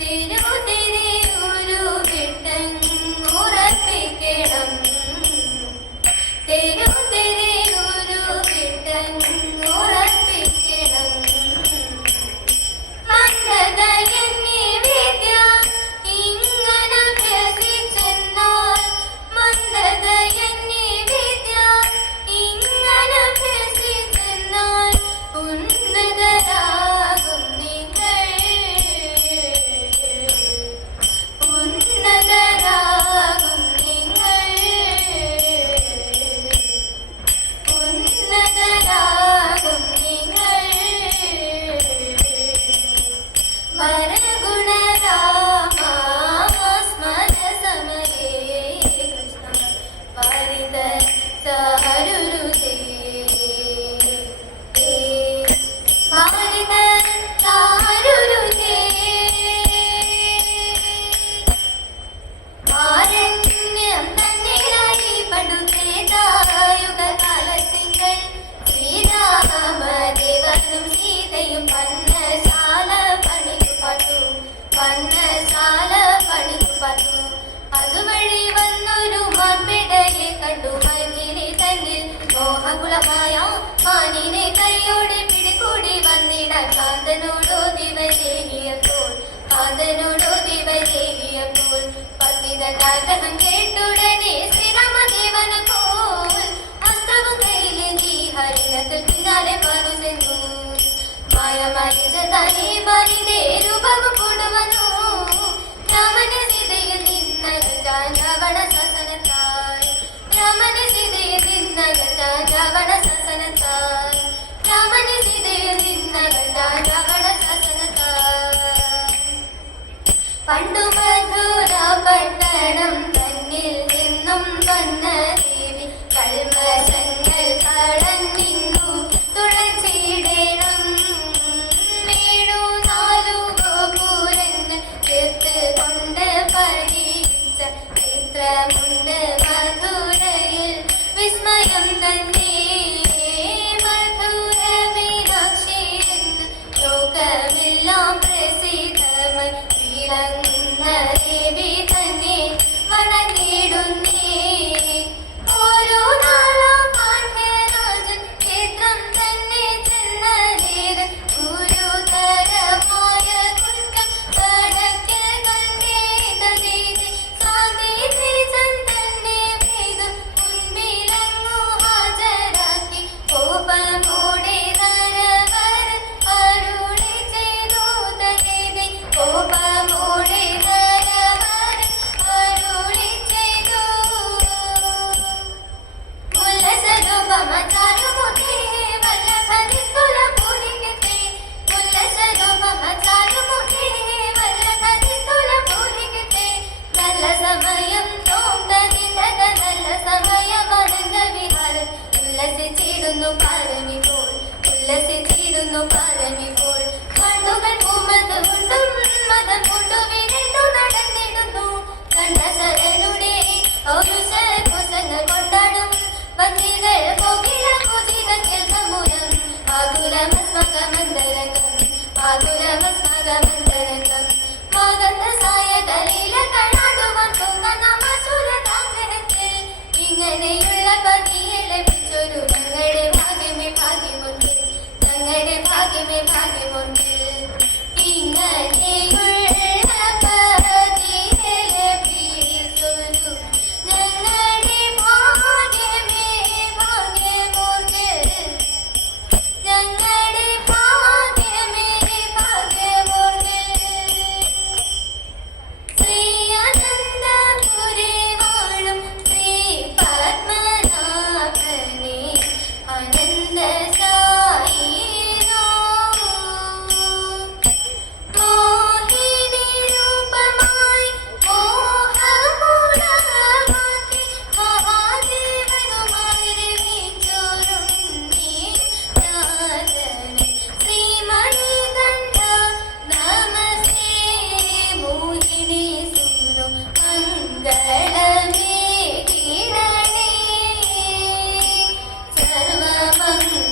തിരു തിരി ഒരു വിട്ടങ്ങുറപ്പിക്കണം. മാനിനെ കൈയോടെ പിടികൂടി വന്നിടാൻ കാന്തനോടോ ദിവരേകിയപ്പോൾ പതിതനാഗ്രഹം കേട്ടുടനെ ശ്രീരാമദേവന പോൽ അസ്ത്രവും കയ്യിലേന്തി ഹരിണത്തിൽ പിന്നാലെ പറുചെന്നു. മായമരിജതനെ ബാലിന്റെ രൂപവും കൊണ്ടുവന്നു. രാമനെ സീതയിൽ നിന്നകറ്റാൻ രാവണ ശാസനത്താൽ, രാമനെ സീതയിൽ നിന്നകറ്റാൻ രാവണ ശാസനത്താൽ, രാമനെ സീതയിൽ നിന്നകറ്റാൻ രാവണ ശാസനത്താൽ. പണ്ടു മധുര പട്ടണം തന്നിൽ നിന്നും വന്ന ദേവി കൽമശങ്ങൾ കടന്നിന്നു തുടച്ചിടണം. വീണു നാലു ഗോപുരങ്ങൾ തീർത്ത് കൊണ്ട് പഠിച്ച ചിത്രമുണ്ട് മധുരയിൽ വിസ്മയം തന്നെ. മധുര മീനാക്ഷി എന്ന് ലോകമെല്ലാം പ്രസിദ്ധമായി വിളങ്ങുന്ന ദേവി തന്നെ വണങ്ങിടുന്നേ. ഓരോ നാളും പാണ്ഡ്യരാജൻ ക്ഷേത്രം തന്നെ ചെന്ന നേരം ഗുരുതരമായ കുറ്റം കടക്കൽ കണ്ടേത ദേവി സാധിച്ചൻ തന്നെ വേഗം മുൻപിലങ്ങു ഹാജരാക്കി കോപമോടെ നരവരൻ അരുളി ചെയ്തു ദേവി. കോപമോടെ നരവരൻ അരുളി ചെയ്തു. ഉല്ലസരൂപമചാരുമുഖേ വല്ലഭനിസ്തുലപുരികത്തെ, ഉല്ലസരൂപമചാരുമുഖേ വല്ലഭനിസ്തുലപുരികത്തെ. നല്ല സമയം തോന്നതില്ലത നല്ല സമയമാനന്ദ വിഹാരം. ഉല്ലസിച്ചിടുന്നു പാരമിപ്പോൾ, ഉല്ലസിച്ചിടുന്നു പാരമിപ്പോൾ. കണ്ണുകൾ പൂമത് കൊണ്ടും മതം കൊണ്ടു വിരണ്ടു നടന്നിടുന്നു. കണ്ട ശരനുടെ ഔരുഷഘോഷങ്ങൾ കൊണ്ടാടും വന്ദികൾ കോകില പൂജിത കേൾക്കമൂലം. ആകുലമസ്മകമന്തരംഗം, ആകുലമസ്മകമന്തരംഗം. മാഗന്ധ സായക ലീല കാണാടുവാൻ പോകുന്ന മസുരതാഗ്രഹത്തിൽ ഇങ്ങനെയുള്ള പതിയെ ലഭിച്ചൊരു ഞങ്ങളുടെ ഭാഗ്യമേ ഭാഗ്യമൊന്നിൽ, ഞങ്ങളുടെ ഭാഗ്യമേ ഭാഗ്യമൊന്നിൽ. ഇങ്ങനെയുള്ള പതിയെ ലഭിച്ചൊരു ഞങ്ങളുടെ ഭാഗ്യമേ ഭാഗ്യമൊന്നിൽ, ഞങ്ങളുടെ ഭാഗ്യമേ ഭാഗ്യമൊന്നിൽ. ശ്രീ അനന്തപുരി വാഴും ശ്രീ പത്മനാഭനെ അനന്ത സായിരാം. മോഹിനി രൂപമായി മോഹമുളവാക്കി മഹാദേവനുമായി രമിച്ചൊരുണ്ണി നാഥനെ. ശ്രീമണികണ്ഠ നമസ്തേ മോഹിനി സുനോ മംഗളമേ കിരണേ സർവമംഗള